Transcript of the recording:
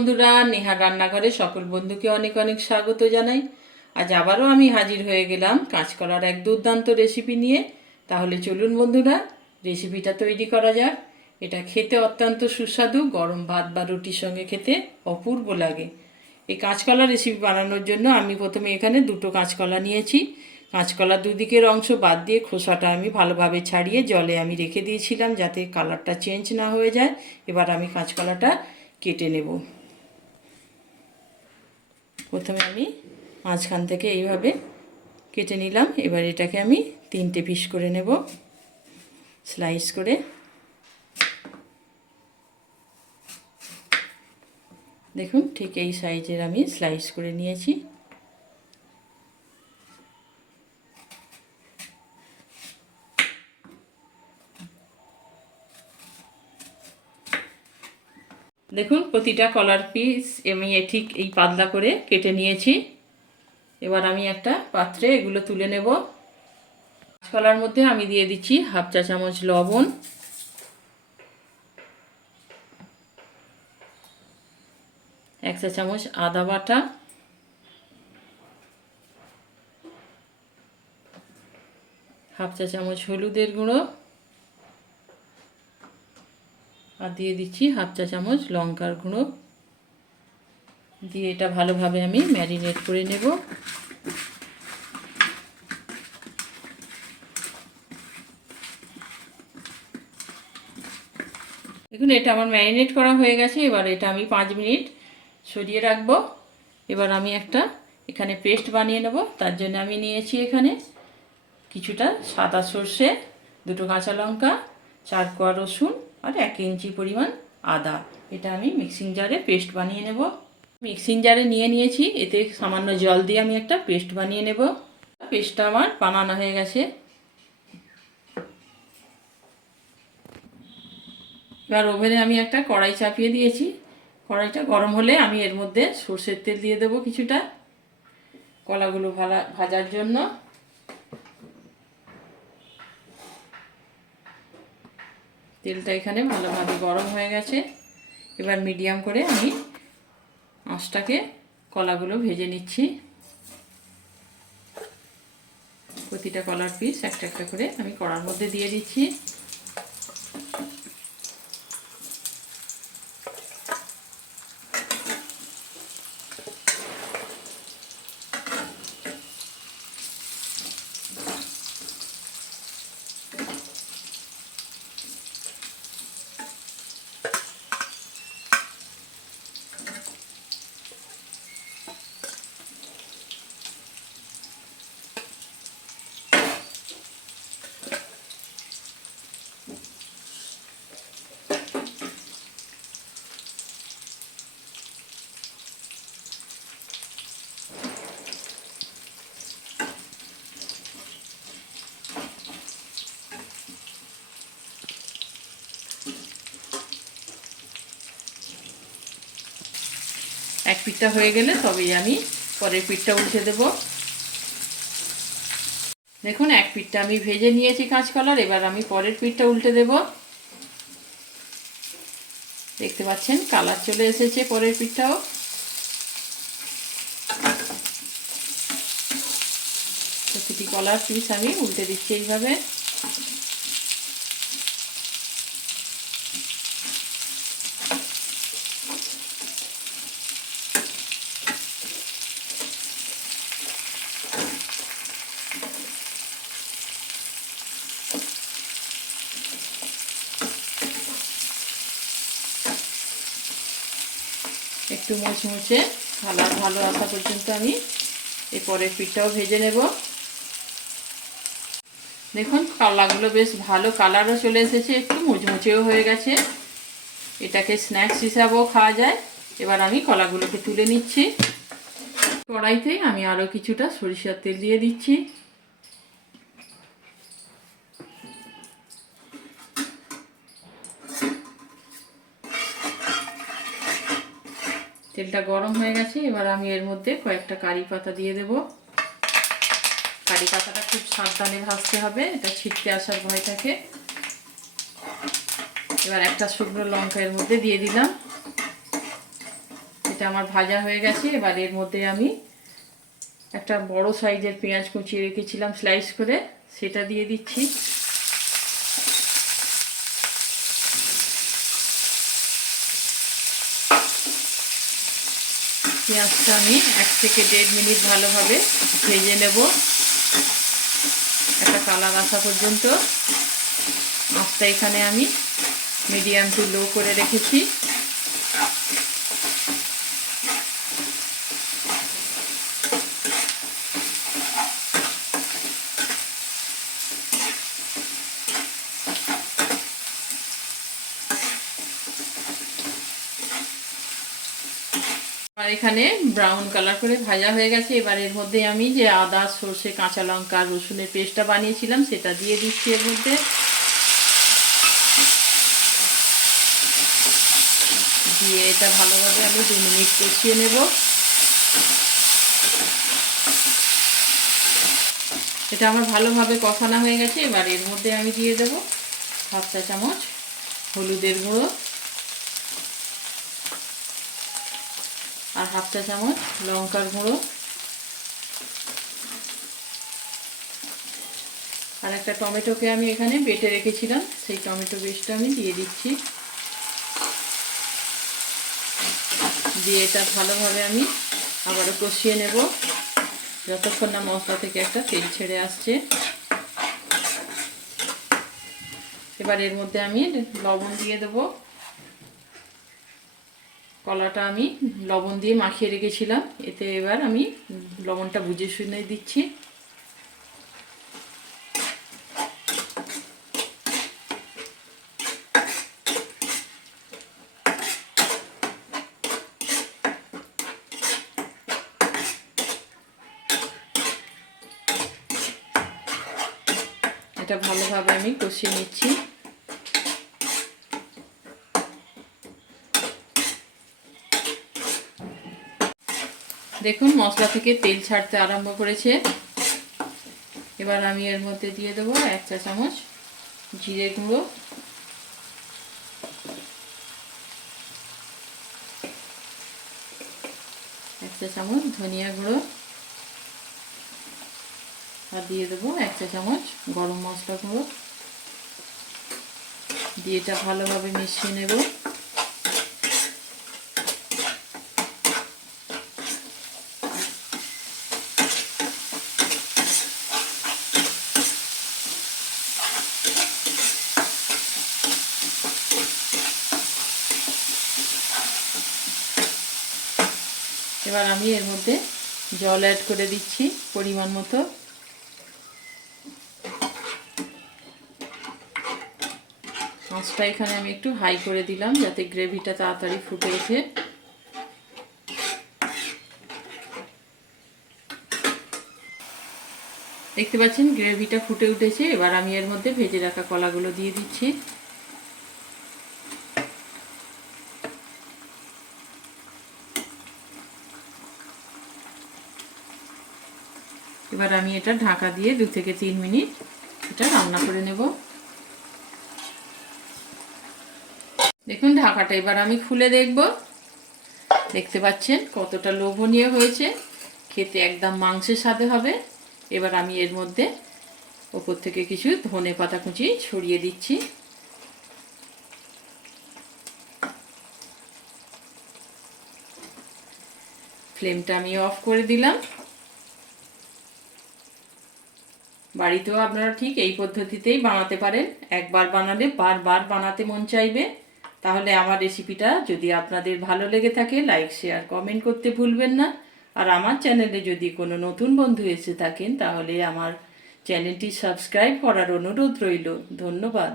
বন্ধুরা, নেহার রান্নাঘরে সকল বন্ধুকে অনেক অনেক স্বাগত জানাই। আজ আবারও আমি হাজির হয়ে গেলাম কাঁচকলার এক দুর্দান্ত রেসিপি নিয়ে। তাহলে চলুন বন্ধুরা, রেসিপিটা তৈরি করা যাক। এটা খেতে অত্যন্ত সুস্বাদু, গরম ভাত বা রুটির সঙ্গে খেতে অপূর্ব লাগে। এই কাঁচকলা রেসিপি বানানোর জন্য আমি প্রথমে এখানে দুটো কাঁচকলা নিয়েছি। কাঁচকলার দুদিকের অংশ বাদ দিয়ে খোসাটা আমি ভালোভাবে ছাড়িয়ে জলে আমি রেখে দিয়েছিলাম যাতে কালারটা চেঞ্জ না হয়ে যায়। এবার আমি কাঁচকলাটা কেটে নেব। প্রথমে আমি মাঝখান থেকে এইভাবে কেটে নিলাম। এবার এটাকে আমি 3টে পিস করে নেব, স্লাইস করে। দেখুন, ঠিক এই সাইজের আমি স্লাইস করে নিয়েছি। দেখুন, প্রতিটা কলার পিস আমি ঠিক এই পাতলা করে কেটে নিয়েছি। এবার আমি একটা পাত্রে এগুলো তুলে নেব। কলার মধ্যে আমি দিয়ে দিচ্ছি 1/2 চা চামচ লবণ, 1 চা চামচ আদা বাটা, 1/2 চা চামচ হলুদের গুঁড়ো, আর দিয়ে দিচ্ছি 1/2 চা চামচ লঙ্কার গুঁড়ো দিয়ে এটা ভালোভাবে আমি ম্যারিনেট করে নেব। দেখুন, এটা আমার ম্যারিনেট করা হয়ে গেছে। এবার এটা আমি 5 মিনিট সরিয়ে রাখবো। এবার আমি একটা এখানে পেস্ট বানিয়ে নেব। তার জন্য আমি নিয়েছি এখানে কিছুটা সাদা সর্ষে, 2টো কাঁচা লঙ্কা, 4 কোয়া রসুন আর 1 ইঞ্চি পরিমাণ আদা। এটা আমি মিক্সিং জারে পেস্ট বানিয়ে নেব। মিক্সিং জারে নিয়ে নিয়েছি, এতে সামান্য জল দিয়ে আমি একটা পেস্ট বানিয়ে নেব। পেস্টটা আমার বানানো হয়ে গেছে। এবার ওভেনে আমি একটা কড়াই চাপিয়ে দিয়েছি। কড়াইটা গরম হলে আমি এর মধ্যে সর্ষের তেল দিয়ে দেবো কিছুটা, কলাগুলো ভাজার জন্য। তেলটা এখানে ভালোভাবে গরম হয়ে গেছে। এবার মিডিয়াম করে আমি আঁচটাকে কলাগুলো ভেজে নিচ্ছি। প্রতিটা কলার পিস একটা একটা করে আমি কড়ার মধ্যে দিয়ে দিচ্ছি। এক পিঠটা হয়ে গেলে তবেই আমি পরের পিঠটা উল্টে দেব। দেখুন, এক পিঠটা আমি ভেজে নিয়েছি কাঁচকলার। এবার আমি পরের পিঠটা উল্টে দেব। দেখতে পাচ্ছেন কালার চলে এসেছে পরের পিঠটাও। প্রতিটি কলার পিস আমি উল্টে দিচ্ছি এইভাবে। একটু মুচমুচে কালার ভালো আসা পর্যন্ত আমি এই পরের পিঠটাও ভেজে নেব। দেখুন, কলাগুলো বেশ ভালো কালারও চলে এসেছে, একটু মুচমুচেও হয়ে গেছে। এটাকে স্ন্যাক্স হিসাবেও খাওয়া যায়। এবার আমি কলাগুলোকে তুলে নিচ্ছি। কড়াইতে আমি আরও কিছুটা সরিষার তেল দিয়ে দিচ্ছি। তেলটা গরম হয়ে গেছে। এবার আমি এর মধ্যে কয়েকটা কারি পাতা দিয়ে দেব। কারি পাতাটা খুব সাবধানে ভাজতে হবে, এটা ছিটকে আসার ভয় থাকে। এবার একটা শুকনো লঙ্কা এর মধ্যে দিয়ে দিলাম। এটা আমার ভাজা হয়ে গেছে। এবার এর মধ্যে আমি একটা বড় সাইজের পেঁয়াজ কুচিয়ে রেখেছিলাম স্লাইস করে, সেটা দিয়ে দিচ্ছি। পেঁয়াজটা আমি 1 থেকে 1.5 মিনিট ভালোভাবে ভেজে নেব, একটা কালার আসা পর্যন্ত। আঁচটা এখানে আমি মিডিয়াম টু লো করে রেখেছি। আর এখানে ব্রাউন কালার করে ভাজা হয়ে গেছে। এবার এর মধ্যে আমি যে আদা, সর্ষে, কাঁচা লঙ্কা, রসুনের পেস্টটা বানিয়েছিলাম সেটা দিয়ে দিচ্ছি এর মধ্যে। দিয়ে এটা ভালোভাবে আমি 2 মিনিট কষিয়ে নেব। এটা আমার ভালোভাবে কষানো হয়ে গেছে। এবার এর মধ্যে আমি দিয়ে দেব 1/2 চা চামচ হলুদের গুঁড়ো আর 1/2 চা চামচ লঙ্কার গুঁড়ো, আর একটা টমেটোকে আমি এখানে বেটে রেখেছিলাম, সেই টমেটো পেস্টটা আমি দিয়ে দিচ্ছি। দিয়ে এটা ভালোভাবে আমি আবারও কষিয়ে নেব যতক্ষণ না মশলা থেকে একটা তেল ছেড়ে আসছে। এবার এর মধ্যে আমি লবণ দিয়ে দেব। কলাটা আমি লবণ দিয়ে মাখিয়ে রেখেছিলাম, এতে এবার আমি লবণটা বুঝে শুনে দিচ্ছি। এটা ভালোভাবে আমি কষিয়ে নিচ্ছি। দেখুন মশলা থেকে তেল ছাড়তে আরম্ভ করেছে। এবার আমি এর মধ্যে দিয়ে দেবো 1 চা চামচ জিরে গুঁড়ো, 1 চা চামচ ধনিয়া গুঁড়ো, আর দিয়ে দেবো 1 চা চামচ গরম মশলা গুঁড়ো। দিয়ে এটা ভালোভাবে মিশিয়ে নেব। এবার আমি এর মধ্যে জল অ্যাড করে দিচ্ছি পরিমাণ মতো। আঁচটা এখানে আমি একটু হাই করে দিলাম যাতে গ্রেভিটা তাড়াতাড়ি ফুটে ওঠে। দেখতে পাচ্ছেন গ্রেভিটা ফুটে উঠেছে। এবার আমি এর মধ্যে ভেজে রাখা কলাগুলো দিয়ে দিচ্ছি। এবার আমি এটা ঢাকা দিয়ে 2 থেকে 3 মিনিট এটা রান্না করে নেব। দেখুন ঢাকাটা এবার আমি খুলে দেখব। দেখতে পাচ্ছেন কতটা লোভনীয় হয়েছে, খেতে একদম মাংসের স্বাদে হবে। এবার আমি এর মধ্যে উপর থেকে কিছু ধনে পাতা কুচি ছড়িয়ে দিচ্ছি। ফ্লেমটা আমি অফ করে দিলাম। বাড়িতেও আপনারা ঠিক এই পদ্ধতিতেই বানাতে পারেন। একবার বানালে বারবার বানাতে মন চাইবে। তাহলে আমার রেসিপিটা যদি আপনাদের ভালো লেগে থাকে লাইক, শেয়ার, কমেন্ট করতে ভুলবেন না। আর আমার চ্যানেলে যদি কোনো নতুন বন্ধু এসে থাকেন তাহলে আমার চ্যানেলটি সাবস্ক্রাইব করার অনুরোধ রইল। ধন্যবাদ।